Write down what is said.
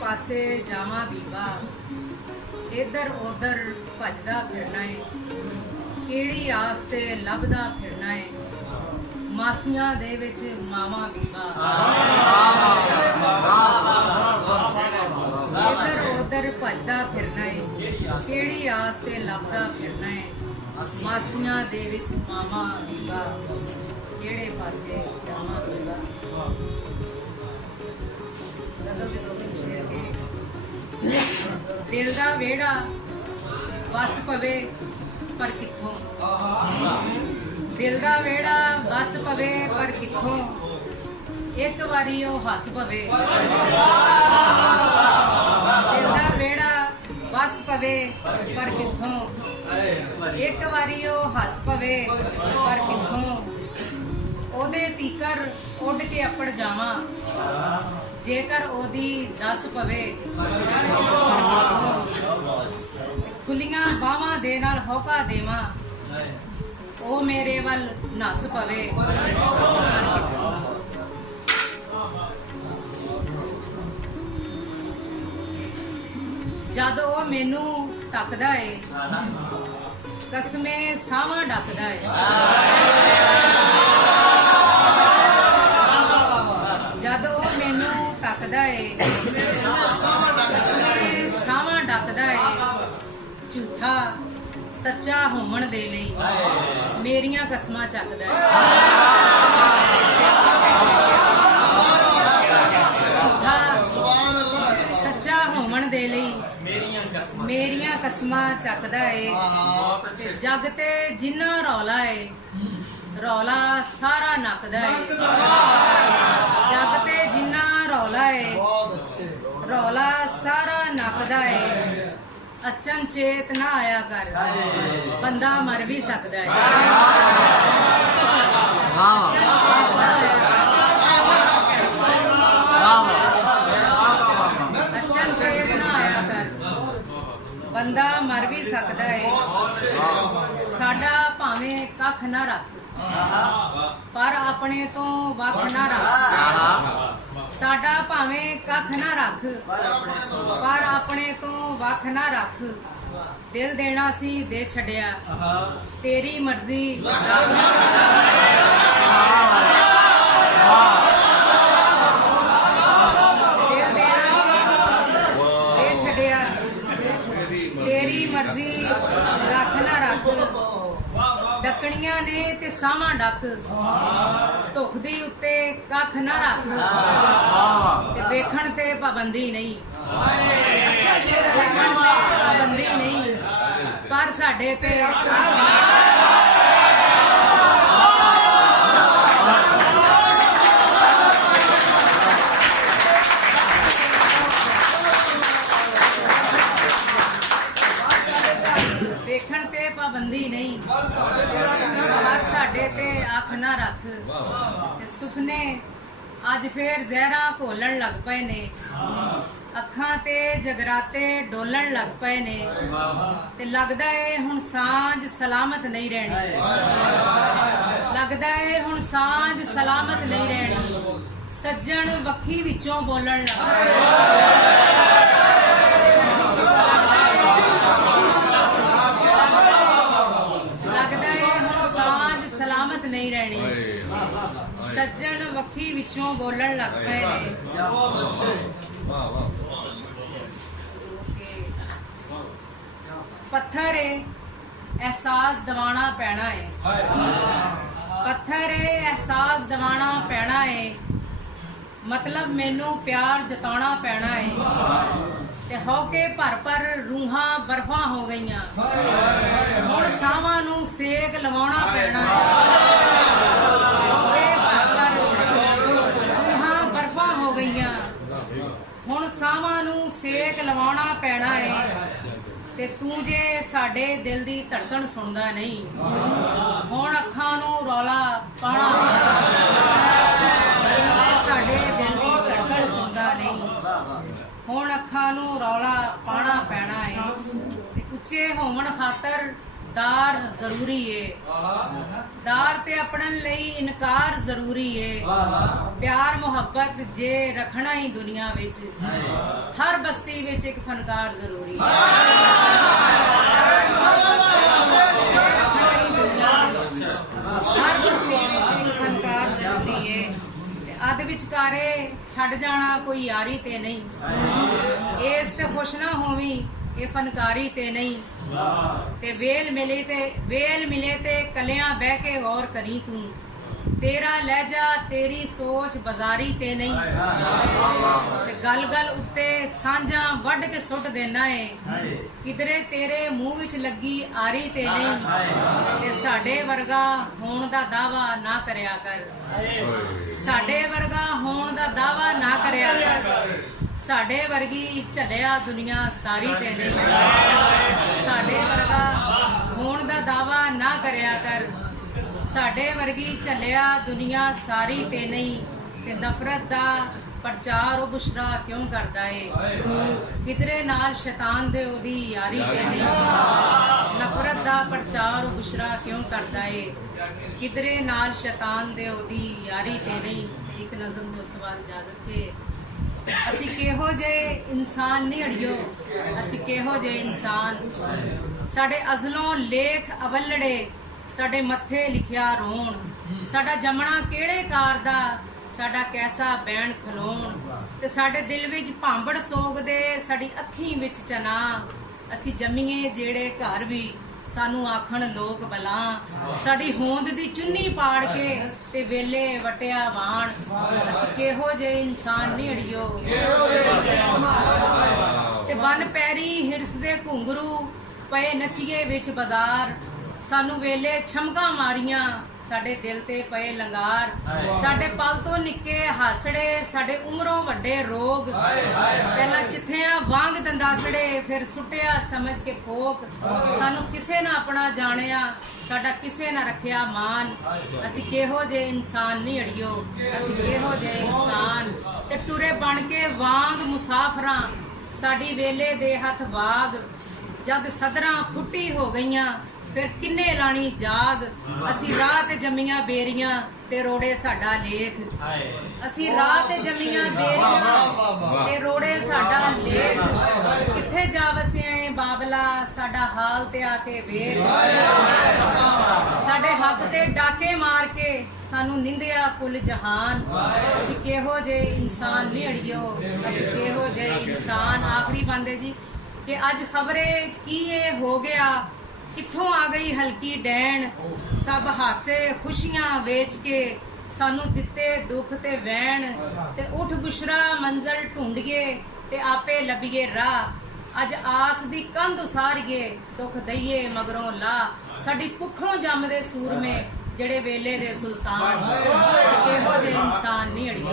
पासे जावां बीबा इधर उधर भजदा फिरना है किहड़ी आस ते लभदा फिरना है मासियां दे विच मावां बीबा इधर उधर भजदा फिरना है किहड़ी आस ते लभदा फिरना है मासियां दे विच मावां बीबा किहड़े पासे जावां बीबा। दिल दा वेड़ा वस पवे पर किथों दिल दा वेड़ा वस पवे पर किथों एक वारी ओ हस पवे दिल दा वेड़ा वस पवे पर किथों एक वारी ओ हस पवे पर किथों ओदे तीकर उड़ के अपड़ जावां जेकर ओदी दस पवे खुलियां बावां दे नाल होका देवां ओ मेरे वल नस पवे जद ओ मैनू तकदा है कसमे सावां डकदा है जद ओ मैनू तकदा है सावां डकदा है झूठा सच्चा होमण दे लई मेरियां कसमां चकदा है झूठा सच्चा होमण दे लई मेरियां कसमां चकदा है जग ते जिन्ना रौला है रौला सारा नकदा है जग ते जिन्ना रौला है रौला सारा नकदा है अचन चेत ना आया कर बंदा मर भी सकदा है अचन चेत ना आया कर बंदा मर भी सकदा है साडा भावें कख ना रख पर अपने तो वख ना रख साडा भावें कख ना रख पर अपने तो वख ना रख दिल देना सी दे छड़िया तेरी मर्जी दिल देना दे छड़िया तेरी मर्जी रख ना रख डकणियां ने ते सावां डक धुख दी उत्ते कख ना रख ते वेखण ते पाबंदी नहीं वेखण ते पाबंदी नहीं पर साडे ते वेखण ते पाबंदी नहीं पर साडे ते अख ना रख सुपने अज फिर जहरा घोलन लग पे ने अखां ते जगराते डोलन लग पे ने ते लगदा है हुण सांझ सलामत नहीं रहनी लगदा है हुण सांझ सलामत नहीं रहनी सज्जन वक्खी विचों बोलन लग नहीं रहनी सज्जन वक्खी विचों बोलन लग पे पत्थर है एहसास दवाना पैना है पत्थर है एहसास दवाना पैना है मतलब मैनू प्यार जताना पैना है ते होके भर रूहां बर्फां हो गईयां हुण सावां नू सेक लवाउणा पैना है रूहां बर्फां हो गईयां हुण सावां नू सेक लवाउणा पैना है ते तू जे साडे दिल दी धड़कन सुनदा नहीं हुण अखां नू रौला पाना साडे दिल दी धड़कन सुनदा नहीं हुण अखां नू रौला पाना पैना है उच्चे होवन खातर दार जरूरी है दार ਤੇ ਆਪਣਨ ਲਈ ਇਨਕਾਰ ਜ਼ਰੂਰੀ ਏ। ਪਿਆਰ ਮੁਹੱਬਤ ਜੇ ਰੱਖਣਾ ਹੀ ਦੁਨੀਆ ਵਿੱਚ, ਹਰ ਬਸਤੀ ਵਿੱਚ ਇੱਕ ਫਨਕਾਰ ਜ਼ਰੂਰੀ ਏ। ਹਰ ਬਸਤੀ ਵਿੱਚ ਇੱਕ ਫਨਕਾਰ ਜ਼ਰੂਰੀ ਏ। ਅੱਧ ਵਿਚਕਾਰੇ ਛੱਡ ਜਾਣਾ ਕੋਈ ਯਾਰੀ ਤੇ ਨਹੀਂ, ਇਸ ਤੇ ਖੁਸ਼ ਨਾ ਹੋਵੀਂ ਇਹ ਫਨਕਾਰੀ ਤੇ ਨਹੀਂ। ਤੇ ਵੇਲ ਮਿਲੇ ਤੇ ਕਲਿਆਂ ਬਹਿ ਕੇ ਗੌਰ ਕਰੀ ਤੂੰ, ਤੇਰਾ ਲਹਿਜਾ ਤੇਰੀ ਸੋਚ ਬਾਜ਼ਾਰੀ ਤੇ ਨਹੀਂ। ਤੇ ਗੱਲ ਗੱਲ ਉੱਤੇ ਸਾਂਝਾਂ ਵੱਢ ਕੇ ਸੁੱਟ ਦੇਣਾ ਏ, ਕਿਧਰੇ ਤੇਰੇ ਮੂੰਹ ਵਿੱਚ ਲੱਗੀ ਆਰੀ ਤੇ ਨਹੀਂ। ਤੇ ਸਾਡੇ ਵਰਗਾ ਹੋਣ ਦਾ ਦਾਵਾ ਨਾ ਕਰਿਆ ਕਰ, ਸਾਡੇ ਵਰਗਾ ਹੋਣ ਦਾ ਦਾਵਾ ਨਾ ਕਰਿਆ ਕਰ। ਸਾਡੇ ਵਰਗੀ ਝੱਲਿਆ ਦੁਨੀਆ ਸਾਰੀ ਤੇ ਨਹੀਂ, ਸਾਡੇ ਵਰਗਾ ਹੋਣ ਦਾ ਦਾਵਾ ਨਾ ਕਰਿਆ ਕਰ। ਸਾਡੇ ਵਰਗੀ ਝੱਲਿਆ ਦੁਨੀਆ ਸਾਰੀ ਤੇ ਨਹੀਂ। ਤੇ ਨਫ਼ਰਤ ਦਾ ਪ੍ਰਚਾਰ ਉਹ ਬੁਸ਼ਰਾ ਕਿਉਂ ਕਰਦਾ ਏ, ਕਿਧਰੇ ਨਾਲ ਸ਼ੈਤਾਨ ਦੇ ਉਹਦੀ ਯਾਰੀ ਤੇ ਨਹੀਂ। ਨਫ਼ਰਤ ਦਾ ਪ੍ਰਚਾਰ ਉਹ ਬੁਸ਼ਰਾ ਕਿਉਂ ਕਰਦਾ ਏ, ਕਿਧਰੇ ਨਾਲ ਸ਼ੈਤਾਨ ਦੇ ਉਹਦੀ ਯਾਰੀ ਤੇ ਨਹੀਂ। ਇੱਕ ਨਜ਼ਮ ਦੇ ਉਸ ਤੋਂ ਬਾਅਦ ਇਜਾਜ਼ਤ ਕੇ ਅਸੀਂ ਕਿਹੋ ਜਿਹੇ ਇਨਸਾਨ ਨਹੀਂ ਅੜਿਓ, ਅਸੀਂ ਕਿਹੋ ਜਿਹੇ ਇਨਸਾਨ। ਸਾਡੇ ਅਜ਼ਲੋਂ ਲੇਖ ਅਵਲੜੇ, ਸਾਡੇ ਮੱਥੇ ਲਿਖਿਆ ਰੋਣ। ਸਾਡਾ ਜੰਮਣਾ ਕਿਹੜੇ ਕਾਰ ਦਾ, ਸਾਡਾ ਕੈਸਾ ਬੈਣ ਖਲੋਣ। ਤੇ ਸਾਡੇ ਦਿਲ ਵਿੱਚ ਭਾਂਬੜ ਸੋਗਦੇ, ਸਾਡੀ ਅੱਖੀਂ ਵਿੱਚ ਚਨਾ। ਅਸੀਂ ਜੰਮੀਏ ਜਿਹੜੇ ਘਰ ਵੀ ਸਾਨੂੰ ਆਖਣ ਲੋਕ ਬਲਾ। ਸਾਡੀ ਹੋਂਦ ਦੀ ਚੁੰਨੀ ਪਾੜ ਕੇ ਤੇ ਵੇਲੇ ਵਟਿਆ ਵਾਣ। ਅਸੀਂ ਕਿਹੋ ਜਿਹੇ ਇਨਸਾਨ ਨਹੀਂ ਅੜਿਓ। ਤੇ ਬਨ ਪੈਰੀ ਹਿਰਸ ਦੇ ਘੁੰਗਰੂ ਪਏ ਨਚੀਏ ਵਿੱਚ ਬਾਜ਼ਾਰ। ਸਾਨੂੰ ਵੇਲੇ ਛਮਕਾਂ ਮਾਰੀਆਂ, ਸਾਡੇ ਦਿਲ ਤੇ ਪਏ ਲੰਗਾਰ। ਸਾਡੇ ਪਲ ਤੋਂ ਨਿੱਕੇ ਹਾਸੜੇ, ਸਾਡੇ ਉਮਰੋਂ ਵੱਡੇ ਰੋਗ। ਪਹਿਲਾਂ ਚਿੱਥਿਆਂ ਵਾਂਗ ਦੰਦਾਸੜੇ, ਫਿਰ ਸੁੱਟਿਆ ਸਮਝ ਕੇ ਫੋਕ। ਸਾਨੂੰ ਕਿਸੇ ਨਾ ਆਪਣਾ ਜਾਣਿਆ, ਸਾਡਾ ਕਿਸੇ ਨਾ ਰੱਖਿਆ ਮਾਨ। ਅਸੀਂ ਕਿਹੋ ਜਿਹੇ ਇਨਸਾਨ ਨਹੀਂ ਅੜਿਓ, ਅਸੀਂ ਕਿਹੋ ਜਿਹੇ ਇਨਸਾਨ। ਤੇ ਟੁਰੇ ਬਣ ਕੇ ਵਾਂਗ ਮੁਸਾਫਰਾਂ, ਸਾਡੀ ਵੇਲੇ ਦੇ ਹੱਥ ਬਾਗ। ਜਦ ਸਦਰਾਂ ਫੁੱਟੀ ਹੋ ਗਈਆਂ, ਫਿਰ ਕਿੰਨੇ ਲਾਣੀ ਜਾਗ। ਅਸੀਂ ਰਾਹ ਤੇ ਜੰਮੀਆਂ ਬੇਰੀਆਂ ਤੇ ਰੋੜੇ ਸਾਡਾ ਲੇਖ। ਅਸੀਂ ਰਾਹ ਤੇ ਜੰਮੀਆਂ ਬੇਰੀਆਂ ਤੇ ਰੋੜੇ ਸਾਡਾ ਲੇਖ। ਕਿੱਥੇ ਜਾ ਵਸਿਆ ਏ ਬਾਬਲਾ, ਸਾਡਾ ਹਾਲ ਤੇ ਆ ਕੇ ਵੇਖ। ਸਾਡੇ ਹੱਕ ਤੇ ਡਾਕੇ ਮਾਰ ਕੇ ਸਾਨੂੰ ਨਿੰਦਿਆ ਕੁੱਲ ਜਹਾਨ। ਅਸੀਂ ਕਿਹੋ ਜਿਹੇ ਇਨਸਾਨ ਨਹੀਂ ਅੜਿਓ, ਅਸੀਂ ਕਿਹੋ ਜਿਹੇ ਇਨਸਾਨ। ਆਖਰੀ ਬੰਦੇ ਜੀ ਕਿ ਅੱਜ ਖਬਰੇ ਕੀ ਇਹ ਹੋ ਗਿਆ, ਕਿੱਥੋਂ ਆ ਗਈ ਹਲਕੀ ਡੈਣ। ਸਭ ਹਾਸੇ ਖੁਸ਼ੀਆਂ ਵੇਚ ਕੇ ਸਾਨੂੰ ਦਿੱਤੇ ਦੁੱਖ ਤੇ ਵੈਣ। ਤੇ ਉੱਠ ਬੁਸ਼ਰਾ ਮੰਜ਼ਲ ਢੂੰਡੀਏ ਤੇ ਆਪੇ ਲੱਭੀਏ ਰਾਹ। ਅੱਜ ਆਸ ਦੀ ਕੰਧ ਉਸਾਰੀਏ, ਦੁੱਖ ਦਈਏ ਮਗਰੋਂ ਲਾ। ਸਾਡੀ ਕੁੱਖੋਂ ਜੰਮਦੇ ਸੂਰਮੇ, ਜਿਹੜੇ ਵੇਲੇ ਦੇ ਸੁਲਤਾਨ। ਕਿਹੋ ਜਿਹੇ ਇਨਸਾਨ ਨਹੀਂ ਅੜਿਓ।